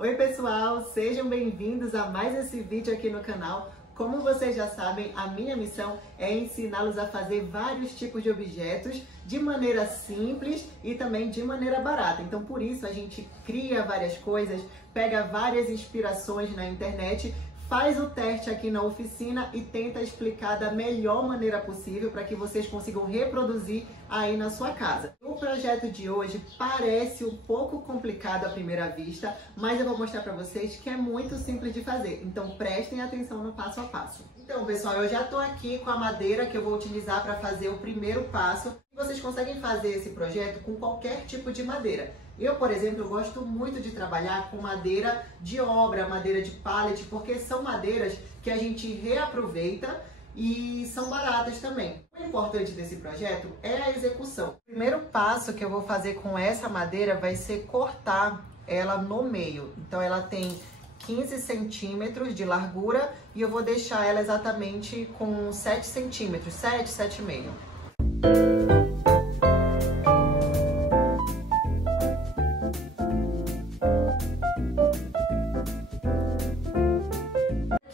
Oi pessoal, sejam bem-vindos a mais esse vídeo aqui no canal. Como vocês já sabem, a minha missão é ensiná-los a fazer vários tipos de objetos de maneira simples e também de maneira barata. Então por isso a gente cria várias coisas, pega várias inspirações na internet, faz o teste aqui na oficina e tenta explicar da melhor maneira possível para que vocês consigam reproduzir aí na sua casa. O projeto de hoje parece um pouco complicado à primeira vista, mas eu vou mostrar para vocês que é muito simples de fazer. Então prestem atenção no passo a passo. Então pessoal, eu já estou aqui com a madeira que eu vou utilizar para fazer o primeiro passo. Vocês conseguem fazer esse projeto com qualquer tipo de madeira. Eu, por exemplo, gosto muito de trabalhar com madeira de obra, madeira de pallet, porque são madeiras que a gente reaproveita e são baratas também. O importante desse projeto é a execução. O primeiro passo que eu vou fazer com essa madeira vai ser cortar ela no meio. Então ela tem 15 centímetros de largura e eu vou deixar ela exatamente com 7 centímetros, 7,5.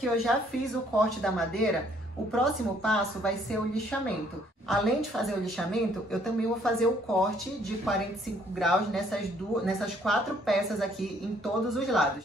Eu já fiz o corte da madeira, o próximo passo vai ser o lixamento. Além de fazer o lixamento, eu também vou fazer o corte de 45 graus nessas 4 peças aqui em todos os lados.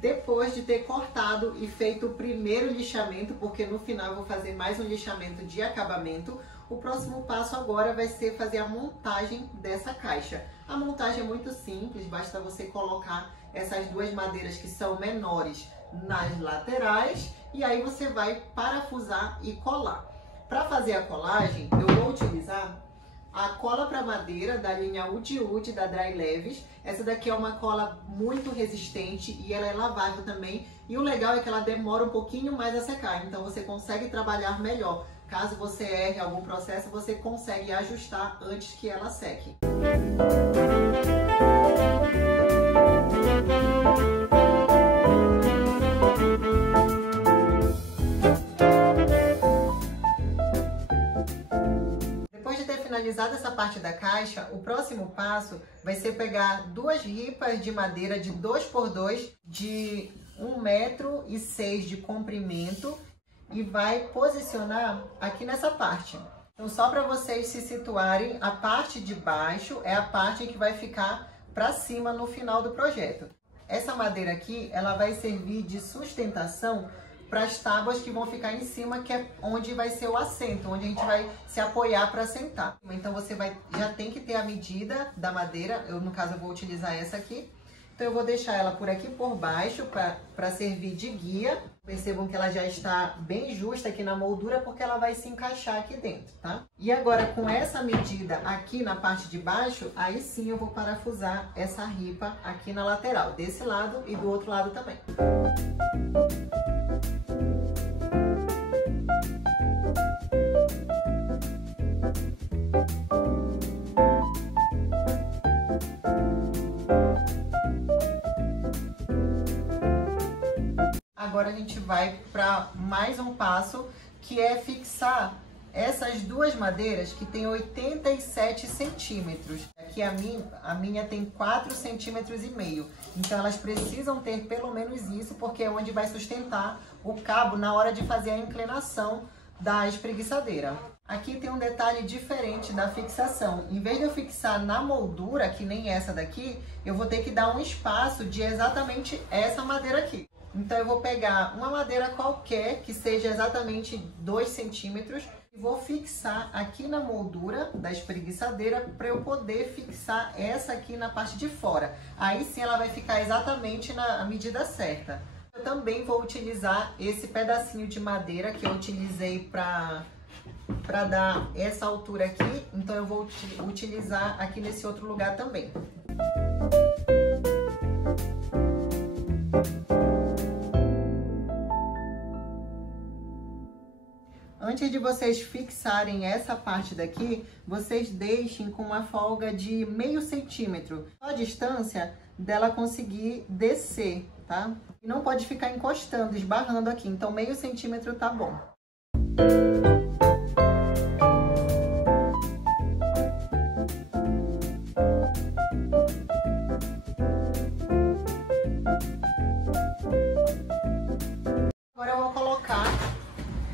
Depois de ter cortado e feito o primeiro lixamento, porque no final eu vou fazer mais um lixamento de acabamento, o próximo passo agora vai ser fazer a montagem dessa caixa. A montagem é muito simples, basta você colocar essas duas madeiras que são menores nas laterais e aí você vai parafusar e colar. Para fazer a colagem, eu vou utilizar a cola para madeira da linha Udi Udi da Dry Leves. Essa daqui é uma cola muito resistente e ela é lavável também. E o legal é que ela demora um pouquinho mais a secar, então você consegue trabalhar melhor. Caso você erre algum processo, você consegue ajustar antes que ela seque. Finalizada essa parte da caixa, o próximo passo vai ser pegar duas ripas de madeira de 2x2 de 1,6 m de comprimento e vai posicionar aqui nessa parte. Então só para vocês se situarem, a parte de baixo é a parte que vai ficar para cima no final do projeto. Essa madeira aqui, ela vai servir de sustentação para as tábuas que vão ficar em cima, que é onde vai ser o assento, onde a gente vai se apoiar para sentar. Então você já tem que ter a medida da madeira, no caso eu vou utilizar essa aqui. Então eu vou deixar ela por aqui por baixo para servir de guia. Percebam que ela já está bem justa aqui na moldura, porque ela vai se encaixar aqui dentro, tá? E agora com essa medida aqui na parte de baixo, aí sim eu vou parafusar essa ripa aqui na lateral, desse lado e do outro lado também. Agora a gente vai para mais um passo, que é fixar essas duas madeiras que tem 87 centímetros. Aqui a minha tem 4,5 centímetros. Então elas precisam ter pelo menos isso, porque é onde vai sustentar o cabo na hora de fazer a inclinação da espreguiçadeira. Aqui tem um detalhe diferente da fixação. Em vez de eu fixar na moldura, que nem essa daqui, eu vou ter que dar um espaço de exatamente essa madeira aqui. Então eu vou pegar uma madeira qualquer, que seja exatamente 2 centímetros, e vou fixar aqui na moldura da espreguiçadeira para eu poder fixar essa aqui na parte de fora. Aí sim ela vai ficar exatamente na medida certa. Eu também vou utilizar esse pedacinho de madeira que eu utilizei para dar essa altura aqui, então eu vou utilizar aqui nesse outro lugar também. Antes de vocês fixarem essa parte daqui, vocês deixem com uma folga de meio centímetro, a distância dela conseguir descer, tá? E não pode ficar encostando, esbarrando aqui, então meio centímetro tá bom. Agora eu vou colocar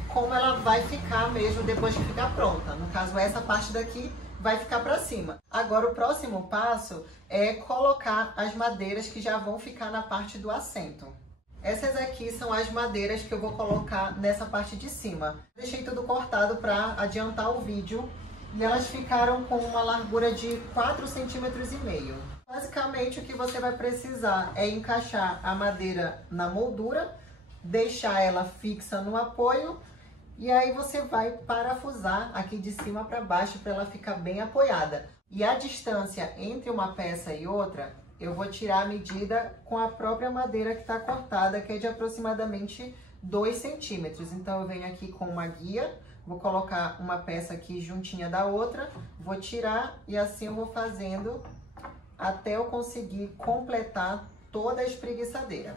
como ela vai ficar mesmo depois que ficar pronta. No caso, essa parte daqui vai ficar para cima. Agora, o próximo passo é colocar as madeiras que já vão ficar na parte do assento. Essas aqui são as madeiras que eu vou colocar nessa parte de cima. Deixei tudo cortado para adiantar o vídeo e elas ficaram com uma largura de 4,5 cm. Basicamente, o que você vai precisar é encaixar a madeira na moldura, deixar ela fixa no apoio. E aí você vai parafusar aqui de cima para baixo para ela ficar bem apoiada. E a distância entre uma peça e outra, eu vou tirar a medida com a própria madeira que está cortada, que é de aproximadamente 2 centímetros. Então eu venho aqui com uma guia, vou colocar uma peça aqui juntinha da outra, vou tirar e assim eu vou fazendo até eu conseguir completar toda a espreguiçadeira.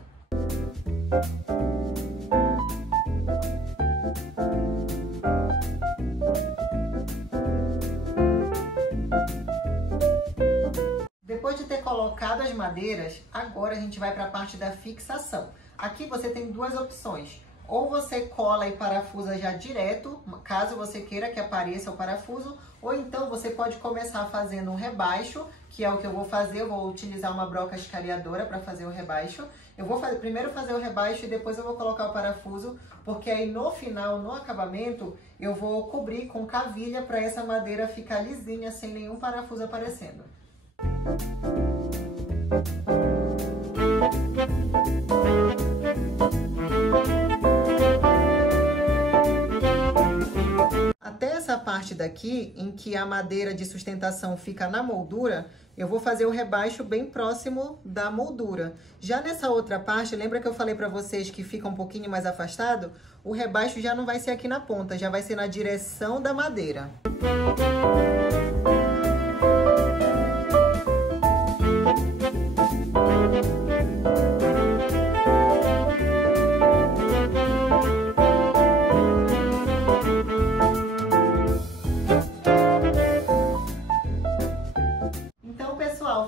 Depois de ter colocado as madeiras, agora a gente vai para a parte da fixação. Aqui você tem duas opções. Ou você cola e parafusa já direto, caso você queira que apareça o parafuso, ou então você pode começar fazendo um rebaixo, que é o que eu vou fazer. Eu vou utilizar uma broca escalhadora para fazer o rebaixo. Eu vou primeiro fazer o rebaixo e depois eu vou colocar o parafuso, porque aí no final, no acabamento, eu vou cobrir com cavilha para essa madeira ficar lisinha, sem nenhum parafuso aparecendo. Até essa parte daqui, em que a madeira de sustentação fica na moldura, eu vou fazer o rebaixo bem próximo da moldura. Já nessa outra parte, lembra que eu falei para vocês que fica um pouquinho mais afastado? O rebaixo já não vai ser aqui na ponta, já vai ser na direção da madeira.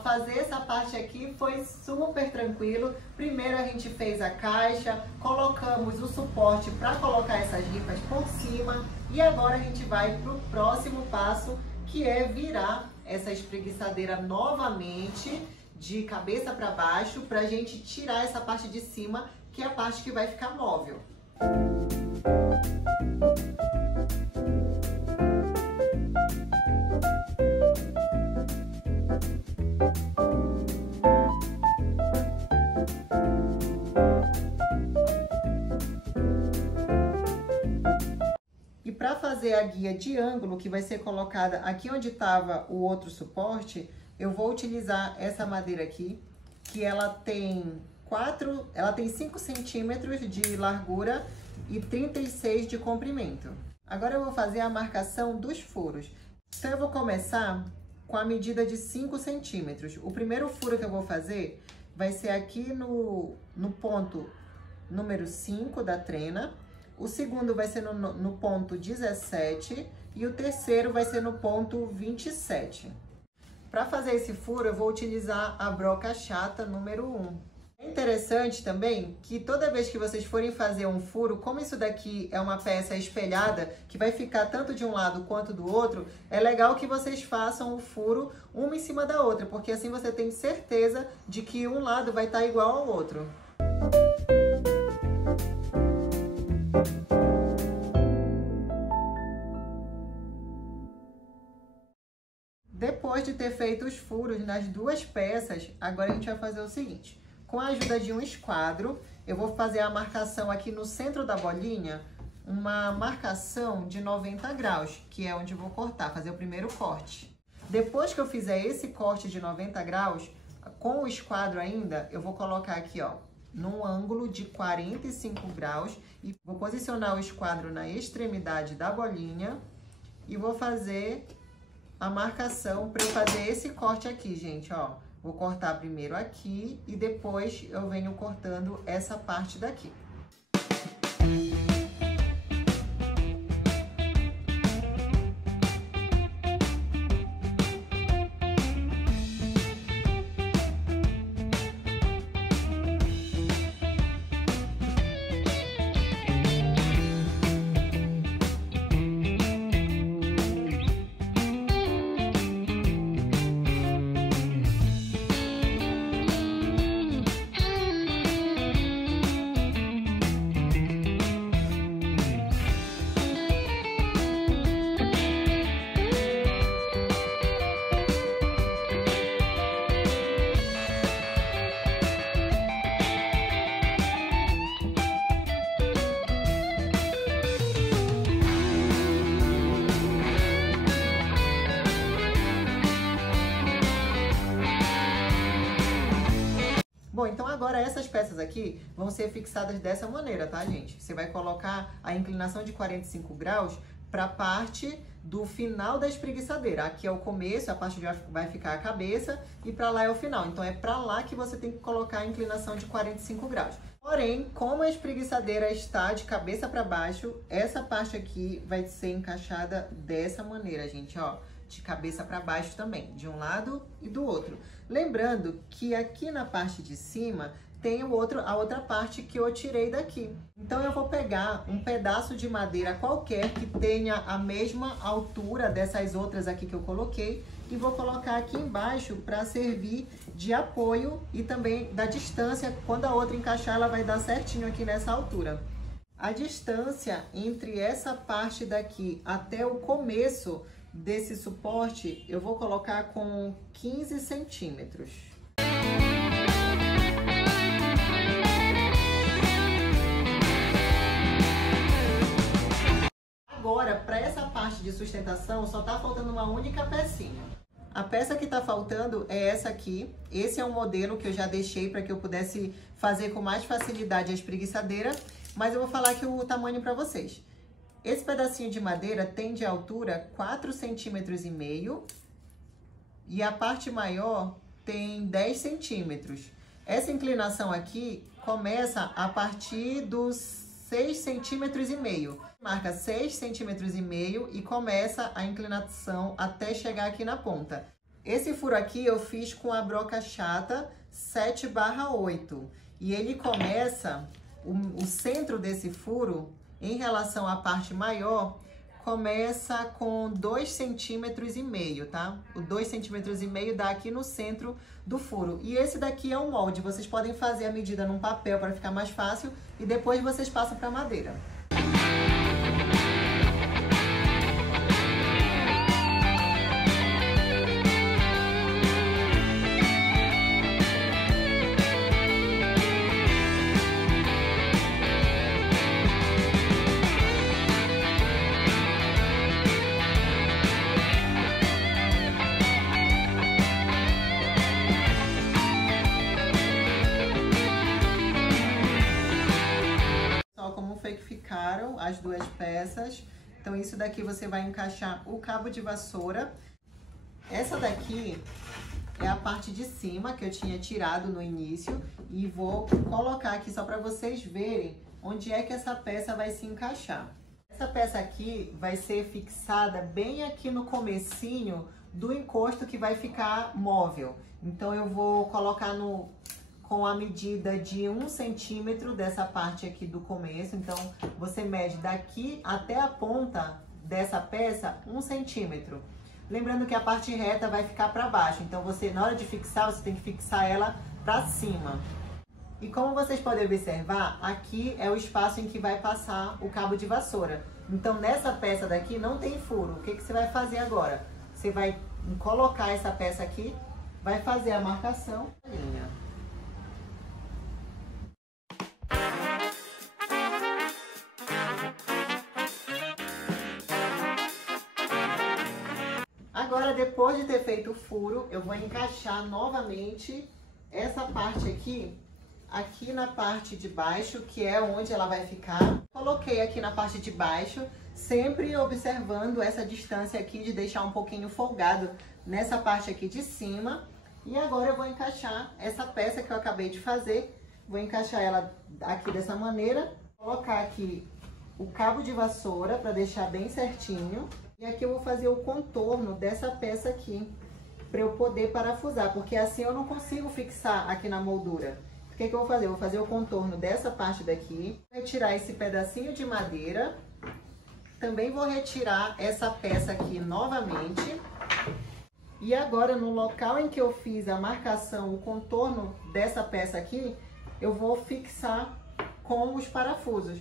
Fazer essa parte aqui foi super tranquilo. Primeiro a gente fez a caixa, colocamos o suporte para colocar essas ripas por cima e agora a gente vai para o próximo passo, que é virar essa espreguiçadeira novamente de cabeça para baixo para a gente tirar essa parte de cima, que é a parte que vai ficar móvel. Para fazer a guia de ângulo, que vai ser colocada aqui onde estava o outro suporte, eu vou utilizar essa madeira aqui, que ela tem 5 centímetros de largura e 36 de comprimento. Agora eu vou fazer a marcação dos furos. Então eu vou começar com a medida de 5 centímetros. O primeiro furo que eu vou fazer vai ser aqui no ponto número 5 da trena. O segundo vai ser no ponto 17 e o terceiro vai ser no ponto 27. Para fazer esse furo, eu vou utilizar a broca chata número 1. É interessante também que toda vez que vocês forem fazer um furo, como isso daqui é uma peça espelhada, que vai ficar tanto de um lado quanto do outro, é legal que vocês façam o furo uma em cima da outra, porque assim você tem certeza de que um lado vai estar igual ao outro. Depois de ter feito os furos nas duas peças, agora a gente vai fazer o seguinte. Com a ajuda de um esquadro, eu vou fazer a marcação aqui no centro da bolinha, uma marcação de 90 graus, que é onde eu vou cortar, fazer o primeiro corte. Depois que eu fizer esse corte de 90 graus, com o esquadro ainda, eu vou colocar aqui, ó, num ângulo de 45 graus e vou posicionar o esquadro na extremidade da bolinha e vou fazer a marcação para eu fazer esse corte aqui, gente, ó. Vou cortar primeiro aqui e depois eu venho cortando essa parte daqui. Bom, então agora essas peças aqui vão ser fixadas dessa maneira, tá, gente? Você vai colocar a inclinação de 45 graus para a parte do final da espreguiçadeira. Aqui é o começo, a parte de vai ficar a cabeça e para lá é o final. Então é para lá que você tem que colocar a inclinação de 45 graus. Porém, como a espreguiçadeira está de cabeça para baixo, essa parte aqui vai ser encaixada dessa maneira, gente, ó. De cabeça para baixo também, de um lado e do outro. Lembrando que aqui na parte de cima tem a outra parte que eu tirei daqui. Então eu vou pegar um pedaço de madeira qualquer que tenha a mesma altura dessas outras aqui que eu coloquei e vou colocar aqui embaixo para servir de apoio e também da distância. Quando a outra encaixar, ela vai dar certinho aqui nessa altura. A distância entre essa parte daqui até o começo desse suporte, eu vou colocar com 15 centímetros. Agora, para essa parte de sustentação, só tá faltando uma única pecinha. A peça que tá faltando é essa aqui. Esse é um modelo que eu já deixei para que eu pudesse fazer com mais facilidade a espreguiçadeira, mas eu vou falar aqui o tamanho para vocês. Esse pedacinho de madeira tem de altura 4,5 centímetros e a parte maior tem 10 centímetros. Essa inclinação aqui começa a partir dos 6,5 centímetros. Marca 6,5 centímetros e começa a inclinação até chegar aqui na ponta. Esse furo aqui eu fiz com a broca chata 7/8 e ele começa, o centro desse furo, em relação à parte maior, começa com 2,5 centímetros, tá? O 2,5 centímetros dá aqui no centro do furo. E esse daqui é um molde. Vocês podem fazer a medida num papel para ficar mais fácil e depois vocês passam para madeira. Ficaram as duas peças. Então isso daqui você vai encaixar o cabo de vassoura. Essa daqui é a parte de cima que eu tinha tirado no início e vou colocar aqui só para vocês verem onde é que essa peça vai se encaixar. Essa peça aqui vai ser fixada bem aqui no comecinho do encosto que vai ficar móvel. Então eu vou colocar com a medida de 1 centímetro dessa parte aqui do começo. Então, você mede daqui até a ponta dessa peça 1 centímetro. Lembrando que a parte reta vai ficar para baixo. Então, você, na hora de fixar, você tem que fixar ela para cima. E como vocês podem observar, aqui é o espaço em que vai passar o cabo de vassoura. Então, nessa peça daqui não tem furo. O que você vai fazer agora? Você vai colocar essa peça aqui, vai fazer a marcação da linha. Agora, depois de ter feito o furo, eu vou encaixar novamente essa parte aqui aqui na parte de baixo, que é onde ela vai ficar. Coloquei aqui na parte de baixo, sempre observando essa distância aqui de deixar um pouquinho folgado nessa parte aqui de cima. E agora eu vou encaixar essa peça que eu acabei de fazer. Vou encaixar ela aqui dessa maneira. Colocar aqui o cabo de vassoura para deixar bem certinho. E aqui eu vou fazer o contorno dessa peça aqui, para eu poder parafusar, porque assim eu não consigo fixar aqui na moldura. O que eu vou fazer? Eu vou fazer o contorno dessa parte daqui, retirar esse pedacinho de madeira, também vou retirar essa peça aqui novamente. E agora, no local em que eu fiz a marcação, o contorno dessa peça aqui, eu vou fixar com os parafusos.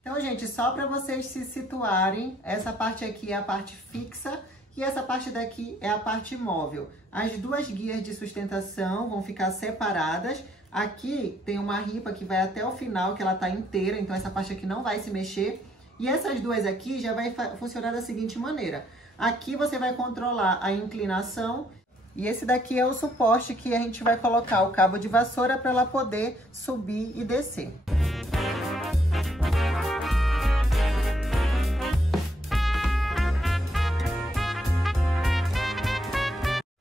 Então, gente, só para vocês se situarem, essa parte aqui é a parte fixa e essa parte daqui é a parte móvel. As duas guias de sustentação vão ficar separadas. Aqui tem uma ripa que vai até o final, que ela tá inteira, então essa parte aqui não vai se mexer. E essas duas aqui já vai funcionar da seguinte maneira. Aqui você vai controlar a inclinação e esse daqui é o suporte que a gente vai colocar o cabo de vassoura para ela poder subir e descer.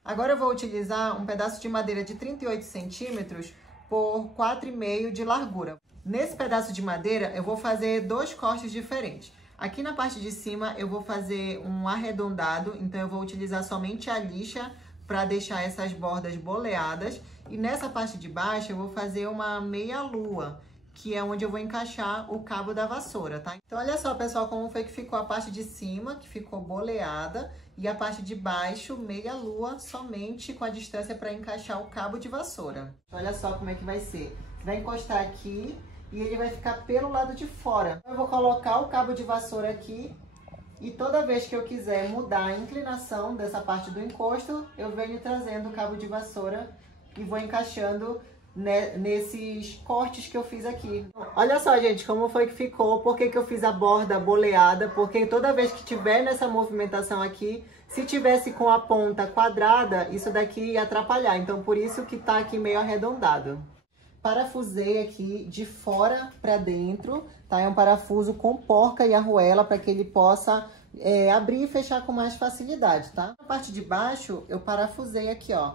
Agora eu vou utilizar um pedaço de madeira de 38 centímetros por 4,5 de largura. Nesse pedaço de madeira eu vou fazer dois cortes diferentes. Aqui na parte de cima eu vou fazer um arredondado, então eu vou utilizar somente a lixa para deixar essas bordas boleadas. E nessa parte de baixo eu vou fazer uma meia-lua, que é onde eu vou encaixar o cabo da vassoura, tá? Então olha só, pessoal, como foi que ficou a parte de cima, que ficou boleada, e a parte de baixo, meia-lua, somente com a distância para encaixar o cabo de vassoura. Olha só como é que vai ser. Vai encostar aqui e ele vai ficar pelo lado de fora. Eu vou colocar o cabo de vassoura aqui e toda vez que eu quiser mudar a inclinação dessa parte do encosto, eu venho trazendo o cabo de vassoura e vou encaixando nesses cortes que eu fiz aqui. Olha só, gente, como foi que ficou, por que eu fiz a borda boleada, porque toda vez que tiver nessa movimentação aqui, se tivesse com a ponta quadrada, isso daqui ia atrapalhar, então por isso que tá aqui meio arredondado. Parafusei aqui de fora para dentro, tá? É um parafuso com porca e arruela para que ele possa abrir e fechar com mais facilidade, tá? Na parte de baixo, eu parafusei aqui, ó,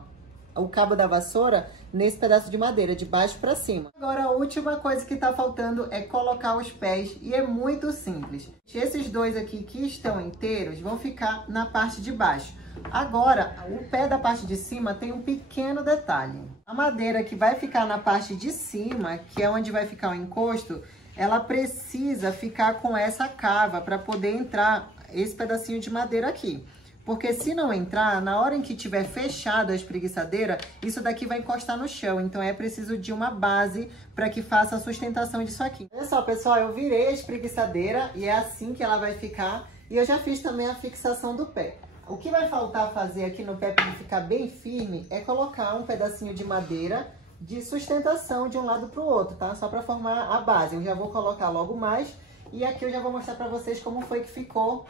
o cabo da vassoura nesse pedaço de madeira, de baixo para cima. Agora, a última coisa que tá faltando é colocar os pés e é muito simples. Esses dois aqui que estão inteiros vão ficar na parte de baixo. Agora, o pé da parte de cima tem um pequeno detalhe. A madeira que vai ficar na parte de cima, que é onde vai ficar o encosto, ela precisa ficar com essa cava para poder entrar esse pedacinho de madeira aqui. Porque se não entrar, na hora em que tiver fechado a espreguiçadeira, isso daqui vai encostar no chão. Então é preciso de uma base para que faça a sustentação disso aqui. Olha só, pessoal, eu virei a espreguiçadeira e é assim que ela vai ficar. E eu já fiz também a fixação do pé. O que vai faltar fazer aqui no pé para ele ficar bem firme é colocar um pedacinho de madeira de sustentação de um lado para o outro, tá? Só para formar a base. Eu já vou colocar logo mais. E aqui eu já vou mostrar para vocês como foi que ficou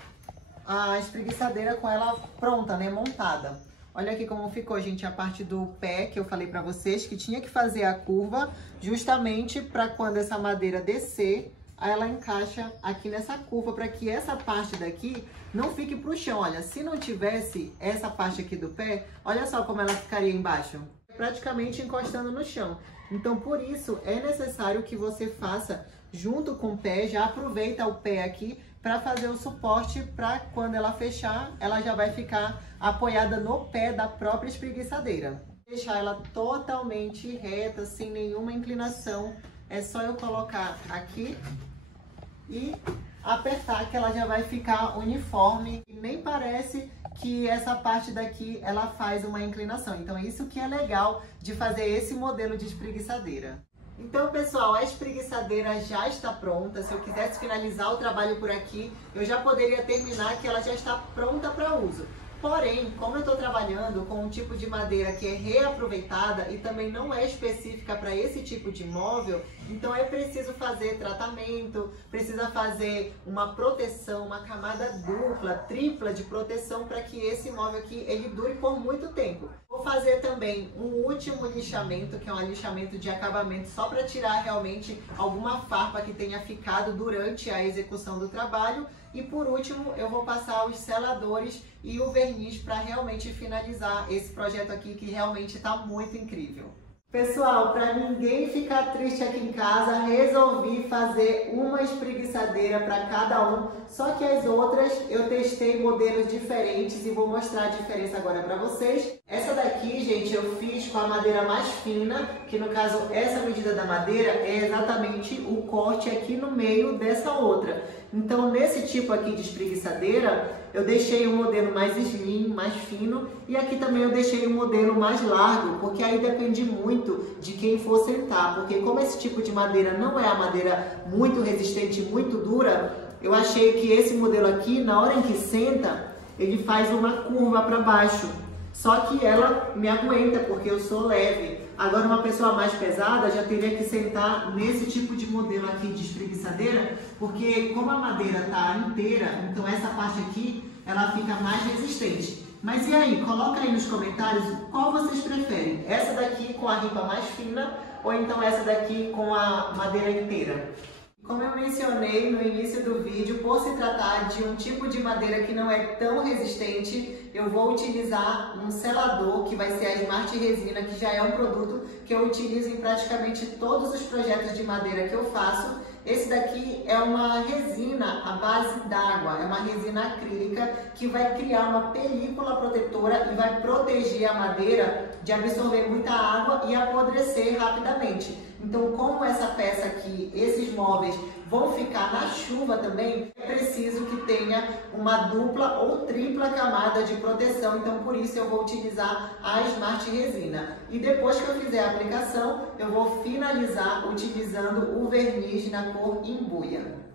a espreguiçadeira com ela pronta, né, montada. Olha aqui como ficou, gente, a parte do pé que eu falei pra vocês que tinha que fazer a curva justamente para quando essa madeira descer, ela encaixa aqui nessa curva para que essa parte daqui não fique pro chão. Olha, se não tivesse essa parte aqui do pé, olha só como ela ficaria embaixo, praticamente encostando no chão. Então, por isso, é necessário que você faça junto com o pé, já aproveita o pé aqui para fazer o suporte para quando ela fechar, ela já vai ficar apoiada no pé da própria espreguiçadeira. Deixar ela totalmente reta, sem nenhuma inclinação, é só eu colocar aqui e apertar que ela já vai ficar uniforme. E nem parece que essa parte daqui ela faz uma inclinação. Então isso que é legal de fazer esse modelo de espreguiçadeira. Então, pessoal, a espreguiçadeira já está pronta. Se eu quisesse finalizar o trabalho por aqui, eu já poderia terminar que ela já está pronta para uso. Porém, como eu estou trabalhando com um tipo de madeira que é reaproveitada e também não é específica para esse tipo de móvel, então é preciso fazer tratamento, precisa fazer uma proteção, uma camada dupla, tripla de proteção para que esse móvel aqui ele dure por muito tempo. Vou fazer também um último lixamento, que é um lixamento de acabamento só para tirar realmente alguma farpa que tenha ficado durante a execução do trabalho. E por último, eu vou passar os seladores e o verniz para realmente finalizar esse projeto aqui que realmente está muito incrível. Pessoal, para ninguém ficar triste aqui em casa, resolvi fazer uma espreguiçadeira para cada um, só que as outras eu testei modelos diferentes e vou mostrar a diferença agora para vocês. Essa daqui, gente, eu fiz com a madeira mais fina, que no caso essa medida da madeira é exatamente o corte aqui no meio dessa outra. Então, nesse tipo aqui de espreguiçadeira, eu deixei o modelo mais slim, mais fino, e aqui também eu deixei o modelo mais largo, porque aí depende muito de quem for sentar, porque como esse tipo de madeira não é a madeira muito resistente, muito dura, eu achei que esse modelo aqui, na hora em que senta, ele faz uma curva para baixo, só que ela me aguenta, porque eu sou leve. Agora, uma pessoa mais pesada já teria que sentar nesse tipo de modelo aqui de espreguiçadeira, porque como a madeira está inteira, então essa parte aqui, ela fica mais resistente. Mas e aí? Coloca aí nos comentários qual vocês preferem. Essa daqui com a ripa mais fina ou então essa daqui com a madeira inteira? Como eu mencionei no início do vídeo, por se tratar de um tipo de madeira que não é tão resistente, eu vou utilizar um selador, que vai ser a Smart Resina, que já é um produto que eu utilizo em praticamente todos os projetos de madeira que eu faço. Esse daqui é uma resina à base d'água, é uma resina acrílica que vai criar uma película protetora e vai proteger a madeira de absorver muita água e apodrecer rapidamente. Então, como essa peça aqui, esses móveis vão ficar na chuva também, é preciso que tenha uma dupla ou tripla camada de proteção. Então, por isso eu vou utilizar a Smart Resina. E depois que eu fizer a aplicação, eu vou finalizar utilizando o verniz na cor Imbuia.